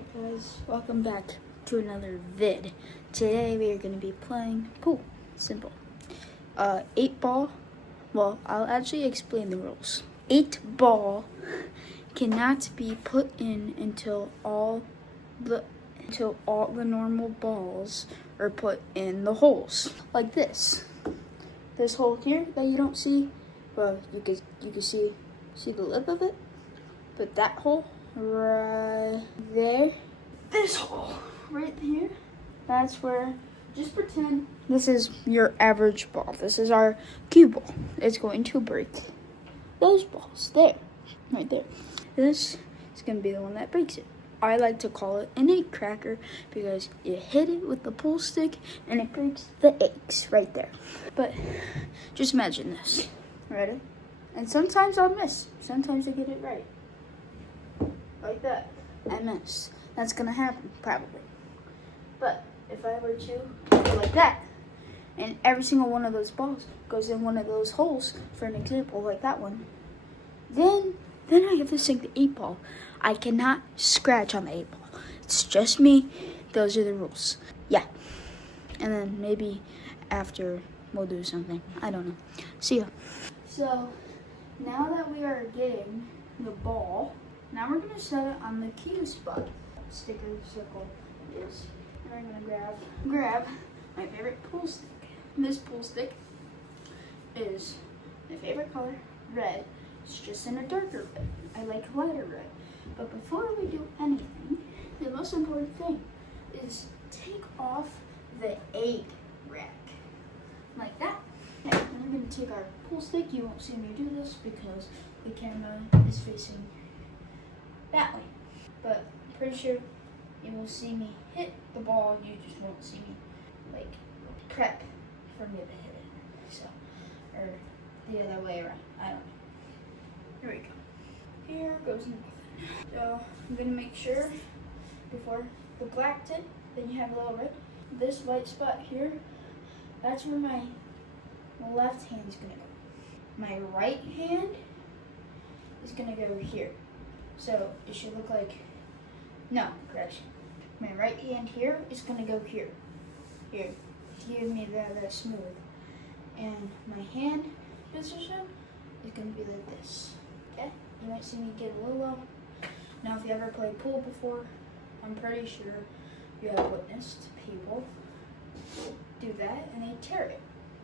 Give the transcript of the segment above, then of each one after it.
Alright guys, welcome back to another vid. Today we are going to be playing pool. Simple. 8 ball, well, I'll actually explain the rules. 8 ball cannot be put in until all the normal balls are put in the holes. Like this. This hole here that you don't see, well, you can see the lip of it. But that hole right there, this hole right here, that's where, just pretend this is your average ball. This is our cue ball. It's going to break those balls there, right there. This is going to be the one that breaks it. I like to call it an egg cracker because you hit it with the pool stick and it breaks the eggs right there. But just imagine this. Ready? And sometimes I'll miss. Sometimes I get it right. Like that. I miss. That's gonna happen, probably. But if I were to go like that, and every single one of those balls goes in one of those holes, for an example, like that one, then I have to sink the 8 ball. I cannot scratch on the 8 ball. It's just me. Those are the rules. Yeah. And then maybe after we'll do something. I don't know. See ya. So now that we are getting the ball, now we're going to set it on the cue spot. Sticker circle is. And I'm going to grab my favorite pool stick. This pool stick is my favorite color, red. It's just in a darker red. I like lighter red. But before we do anything, the most important thing is take off the egg rack. Like that. Okay, then we're going to take our pool stick. You won't see me do this because the camera is facing that way. But I'm pretty sure you will see me hit the ball. You just won't see me like prep for me to hit it. So, or the other way around. I don't know. Here we go. Here goes nothing. So I'm gonna make sure before the black tip, then you have a little red. This white spot here, that's where my left hand's gonna go. My right hand is gonna go here. So it should look like, no, correction. My right hand here is gonna go here. Here, to give me that smooth. And my hand position is gonna be like this. Okay? You might see me get a little low. Now if you ever played pool before, I'm pretty sure you have witnessed people do that and they tear it.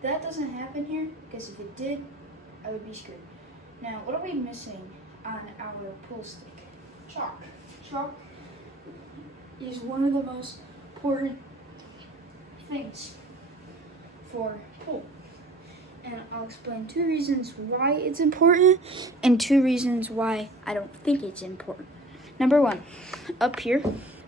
That doesn't happen here, because if it did, I would be screwed. Now, what are we missing on our pool stick? Chalk. Chalk is one of the most important things for pool. And I'll explain 2 reasons why it's important and 2 reasons why I don't think it's important. Number 1, up here,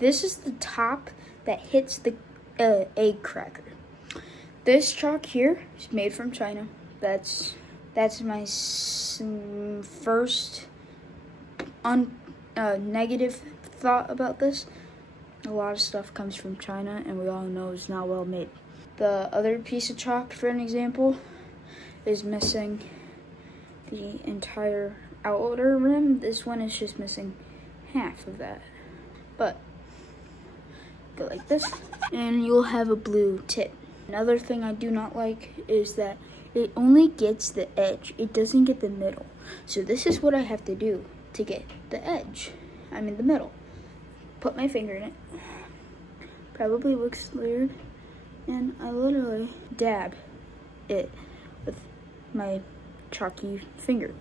this is the top that hits the egg cracker. This chalk here is made from China. That's my first negative thought about this. A lot of stuff comes from China, and we all know it's not well made. The other piece of chalk, for an example, is missing the entire outer rim. This one is just missing half of that. But go like this, and you'll have a blue tip. Another thing I do not like is that it only gets the edge. It doesn't get the middle. So this is what I have to do to get the edge. I'm in the middle. Put my finger in it. Probably looks weird. And I literally dab it with my chalky finger.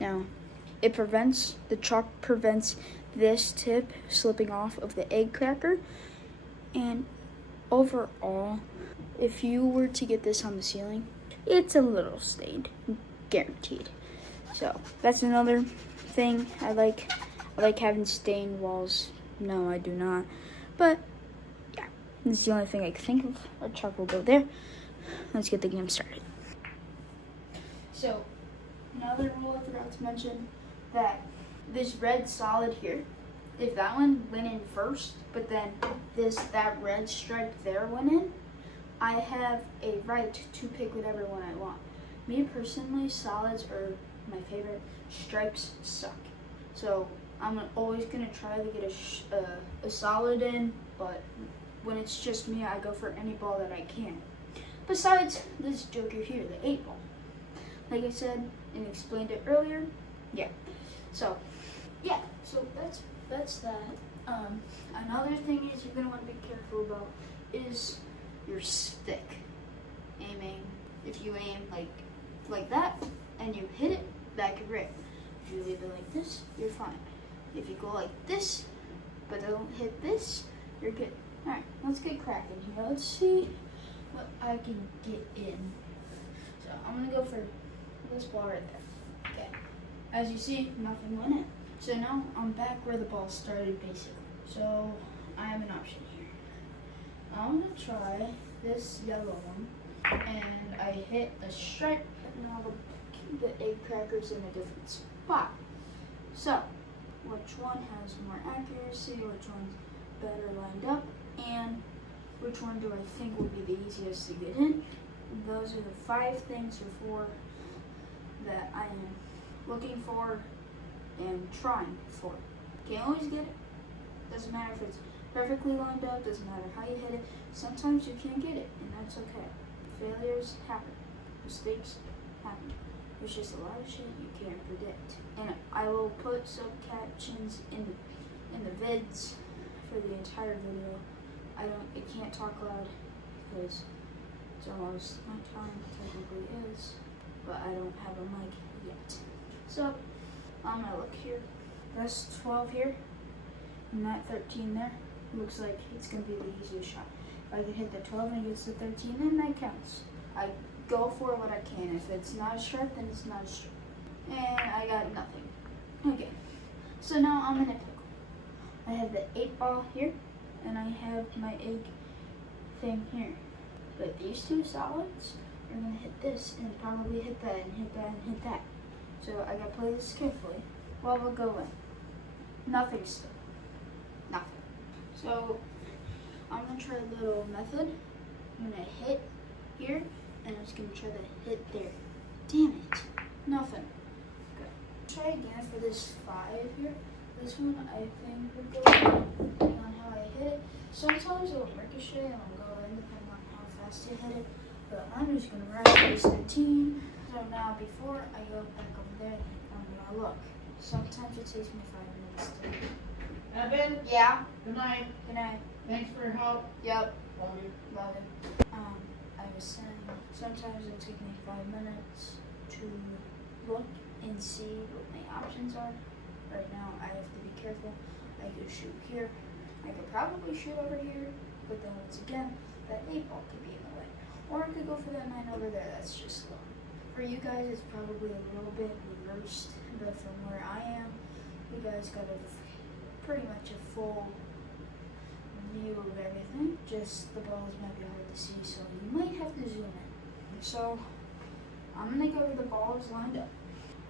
Now, the chalk prevents this tip slipping off of the egg cracker. And overall, if you were to get this on the ceiling, it's a little stained, guaranteed. So that's another thing I like. I like having stained walls. No, I do not. But yeah, that's the only thing I can think of. Our chalk will go there. Let's get the game started. So another rule I forgot to mention, that this red solid here, if that one went in first, but then that red stripe there went in, I have a right to pick whatever one I want. Me personally, solids are my favorite. Stripes suck. So I'm always gonna try to get a solid in, but when it's just me, I go for any ball that I can. Besides this joker here, the 8 ball. Like I said and explained it earlier, yeah. So that's that. Another thing is you're gonna want to be careful about is your stick aiming. If you aim like that and you hit it, that could rip. If you leave it like this, you're fine. If you go like this, but don't hit this, you're good. All right, let's get cracking here. Let's see what I can get in. So I'm gonna go for this ball right there. Okay. As you see, nothing went in. So now I'm back where the ball started, basically. So I have an option here. I'm gonna try this yellow one, and I hit the stripe and all the egg crackers in a different spot. So, which one has more accuracy? Which one's better lined up? And which one do I think will be the easiest to get in? And those are the 5 things or 4 that I am looking for and trying for. Can't always get it. Doesn't matter if it's perfectly lined up, doesn't matter how you hit it. Sometimes you can't get it, and that's okay. Failures happen. Mistakes happen. There's just a lot of shit you can't predict. And I will put subcaptions in the vids for the entire video. I can't talk loud because it's almost my time, technically is, but I don't have a mic yet. So I'm gonna look here. That's 12 here, and that 13 there. Looks like it's gonna be the easiest shot. If I can hit the 12 and it gets to 13, then that counts. I go for what I can. If it's not a stripe, then it's not a stripe. And I got nothing. Okay, so now I'm in a pickle. I have the 8 ball here, and I have my egg thing here. But these 2 solids are gonna hit this and probably hit that and hit that and hit that. So I gotta play this carefully. What will go in? Nothing still. Nothing. So I'm gonna try a little method. I'm gonna hit here, and I'm just gonna try to hit there. Damn it. Nothing. Good. Try again for this 5 here. This one I think would go in, depending on how I hit it. Sometimes it'll ricochet and it'll go in depending on how fast you hit it. But I'm just gonna ride this 13. So now before I go back over there, I'm gonna look. Sometimes it takes me 5 minutes to. Evan? Yeah. Good night. Good night. Thanks for your help. Yep. Love you. Love it. I was saying, sometimes it'll take me 5 minutes to look and see what my options are. Right now, I have to be careful. I could shoot here. I could probably shoot over here, but then once again, that 8 ball could be in the way. Or I could go for that 9 over there. That's just low. For you guys, it's probably a little bit reversed, but from where I am, you guys got pretty much a full view of everything. Just the balls might be hard to see, so you might have to zoom in. So I'm gonna go where the ball is lined up.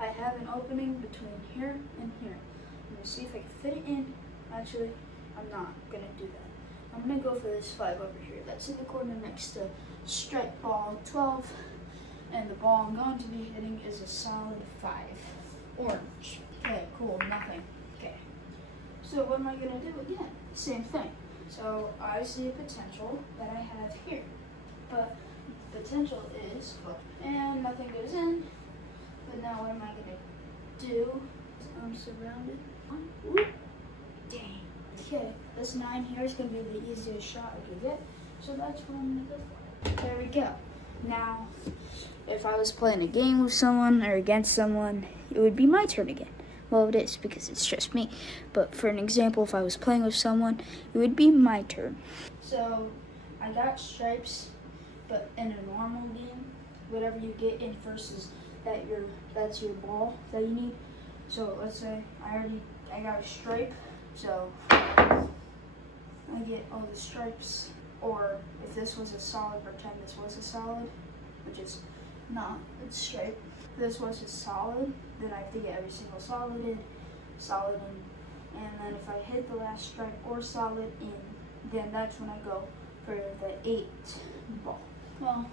I have an opening between here and here. I'm gonna see if I can fit it in. Actually, I'm not gonna do that. I'm gonna go for this 5 over here. That's in the corner next to stripe ball 12. And the ball I'm going to be hitting is a solid 5. Orange. Okay, cool, nothing. Okay. So what am I gonna do again? Same thing. So I see a potential that I have here. But the potential is, and nothing goes in. But now what am I gonna do? I'm surrounded. Whoop. Dang. Okay, this 9 here is gonna be the easiest shot I could get. So that's what I'm gonna go for. There we go. Now, if I was playing a game with someone or against someone, it would be my turn again. Well, it is because it's just me. But for an example, if I was playing with someone, it would be my turn. So I got stripes, but in a normal game, whatever you get in first is that's your ball that you need. So let's say I got a stripe, so I get all the stripes. Or if this was a solid, pretend this was a solid, which is not, it's straight. If this was a solid, then I have to get every single solid in, and then if I hit the last stripe or solid in, then that's when I go for the 8 ball. Well,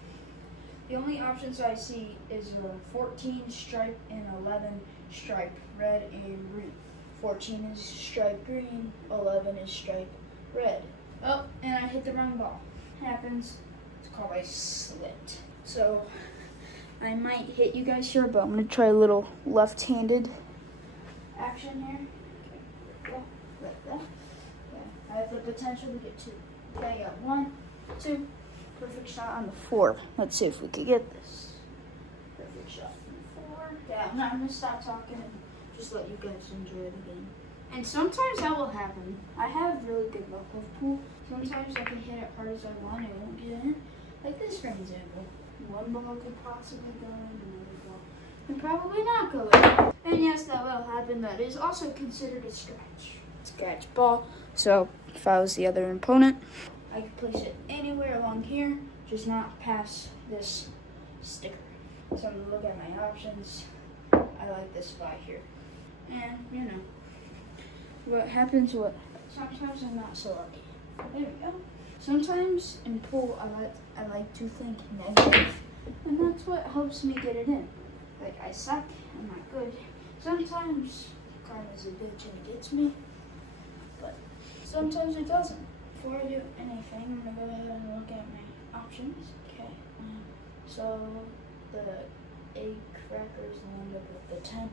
the only options I see is a 14 stripe and 11 stripe, red and green. 14 is striped green, 11 is striped red. Oh, and I hit the wrong ball. Happens. It's called a slit. So I might hit you guys here, but I'm gonna try a little left-handed action here. Okay, like that. Okay. I have the potential to get 2. Okay, I got 1, 2. Perfect shot on the 4. Let's see if we can get this. Perfect shot on the 4. Yeah, I'm gonna stop talking and just let you guys enjoy the game. And sometimes that will happen. I have really good luck with pool. Sometimes I can hit it hard as I want and it won't get in. Like this, for example. One ball could possibly go in, another ball can probably not go in. And yes, that will happen. That is also considered a scratch. Scratch ball. So if I was the other opponent, I could place it anywhere along here, just not past this sticker. So I'm gonna look at my options. I like this spot here. And you know, what happens, sometimes I'm not so lucky. There we go. Sometimes in pool, I like to think negative, and that's what helps me get it in. Like, I suck, I'm not good. Sometimes karma's a bitch and it gets me, but sometimes it doesn't. Before I do anything, I'm gonna go ahead and look at my options. Okay, so the egg crackers lined up with the 10,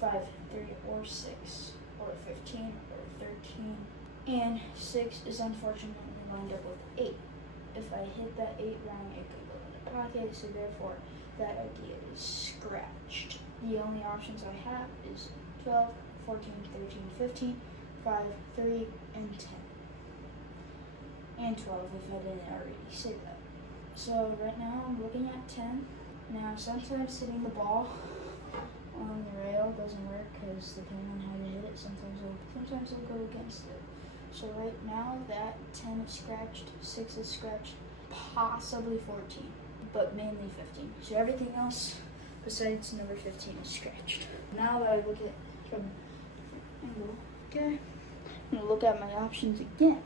5, 3, or 6, or 15, or 13. And 6 is unfortunately lined up with 8. If I hit that 8 wrong, it could go in the pocket, so therefore that idea is scratched. The only options I have is 12, 14, 13, 15, 5, 3, and 10. And 12 if I didn't already say that. So right now I'm looking at 10. Now sometimes hitting the ball on the rail doesn't work because depending on how you hit it, sometimes it'll go against it. So right now that 10 is scratched, 6 is scratched, possibly 14, but mainly 15. So everything else besides number 15 is scratched. Now that I look at it from angle, okay, I'm gonna look at my options again.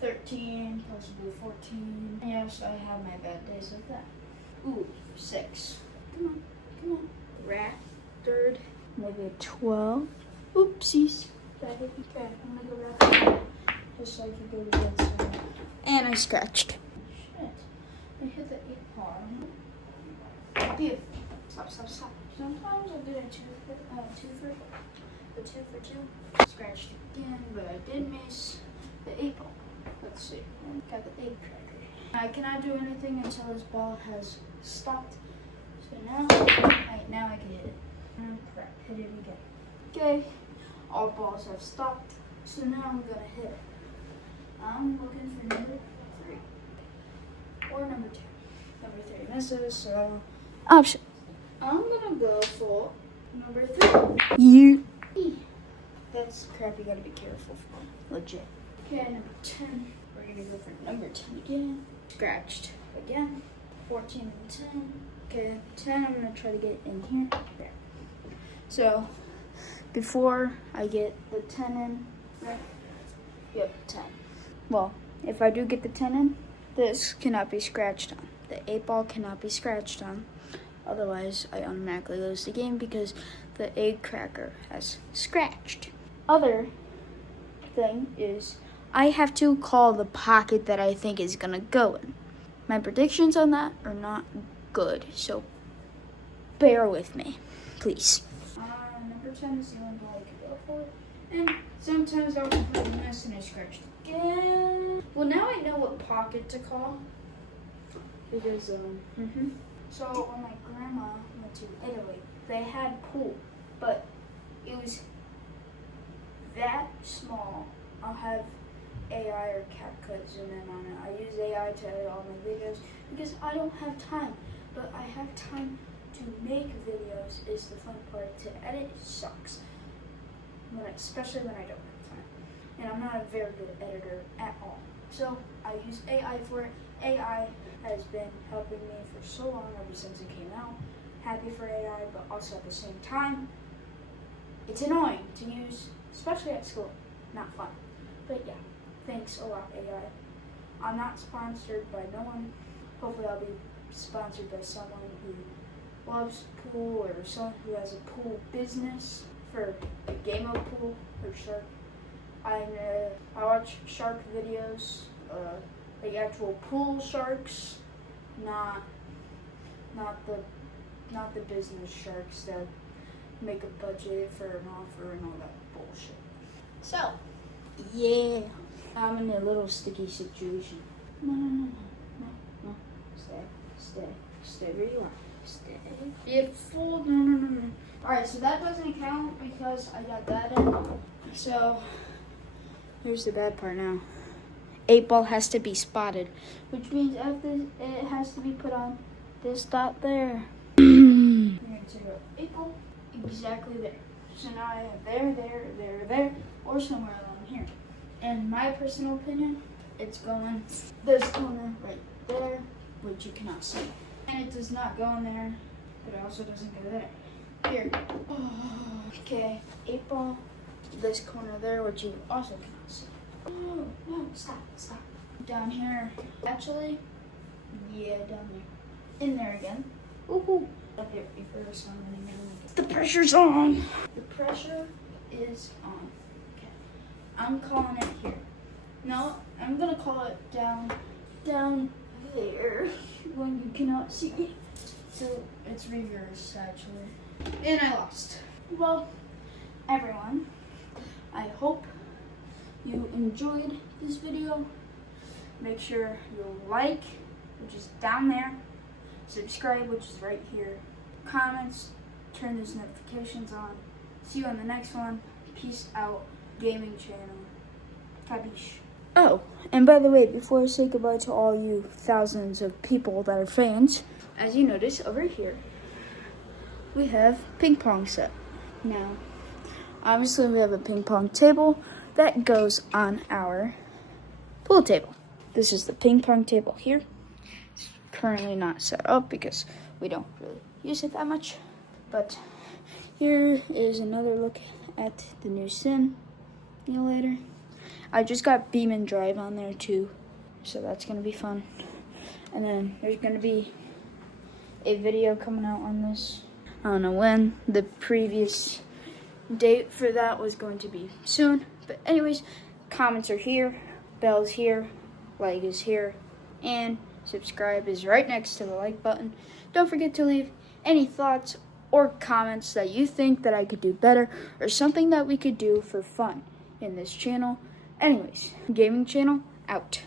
13, possibly 14. Yes, I have my bad days like that. Ooh, 6. Come on. Rat, third, maybe a 12. Oopsies. Okay, I'm gonna go back. Just like you go to the other side. And I scratched. Shit. I hit the 8 ball. Beautiful. Stop. Sometimes I did a 2 for 2. Scratched again, but I did miss the 8 ball. Let's see. Got the 8 cracker. I cannot do anything until this ball has stopped. So now I can hit it. Oh crap, hit it again. Okay, all balls have stopped. So now I'm gonna hit it. I'm looking for number 3 or number 2. Number 3 misses, so option. I'm gonna go for number 3. You. That's crap. You gotta be careful for. Legit. Okay, number 10. We're gonna go for number 10 again. Scratched again. 14 and 10. Okay, 10. I'm gonna try to get in here. There. So before I get the 10 in, right? Yep, 10. Well, if I do get the 10 in, this cannot be scratched on. The 8 ball cannot be scratched on. Otherwise, I automatically lose the game because the egg cracker has scratched. Other thing is, I have to call the pocket that I think is gonna go in. My predictions on that are not good, so bear with me, please. Number 10 is the one ball I could go for. And sometimes I'll completely miss and I scratched again. Well, now I know what pocket to call. Because, So when my grandma went to Italy, they had pool, but it was that small. I'll have AI or CapCut zoom in on it. I use AI to edit all my videos because I don't have time, but I have time to make videos is the fun part. To edit sucks, especially when I don't have time. And I'm not a very good editor at all. So I use AI for it. AI has been helping me for so long, ever since it came out. Happy for AI, but also at the same time, it's annoying to use, especially at school. Not fun. But yeah, thanks a lot, AI. I'm not sponsored by no one. Hopefully I'll be sponsored by someone who loves pool or someone who has a pool business. for a game of pool or shark. I watch shark videos, like actual pool sharks, not the business sharks that make a budget for an offer and all that bullshit. So, yeah, I'm in a little sticky situation. No. Stay where you are. Stay. Be full. No. Alright, so that doesn't count because I got that in. So, here's the bad part now. 8 ball has to be spotted, which means after it has to be put on this dot there. You're going to go 8 ball exactly there. So now I have there, or somewhere along here. In my personal opinion, it's going this corner right there, which you cannot see. And it does not go in there, but it also doesn't go there. Here. Okay, 8 ball, this corner there, which you also cannot see. Oh, no, stop. Down here. Actually, yeah, down there. In there again. Woohoo. Up here, first one. The pressure's on. The pressure is on. Okay. I'm calling it here. No, I'm gonna call it down there when you cannot see it. So it's reverse actually. And I lost. Well, everyone, I hope you enjoyed this video. Make sure you like, which is down there. Subscribe, which is right here. Comments, turn those notifications on. See you on the next one. Peace out, gaming channel. Capiche. Oh, and by the way, before I say goodbye to all you thousands of people that are fans, as you notice over here, we have ping pong set. Now, obviously we have a ping pong table that goes on our pool table. This is the ping pong table here. It's currently not set up because we don't really use it that much. But here is another look at the new simulator. I just got Beam & Drive on there too, so that's gonna be fun. And then there's gonna be a video coming out on this. I don't know when. The previous date for that was going to be soon. But anyways, comments are here, bell's here, like is here, and subscribe is right next to the like button. Don't forget to leave any thoughts or comments that you think that I could do better or something that we could do for fun in this channel. Anyways, gaming channel out.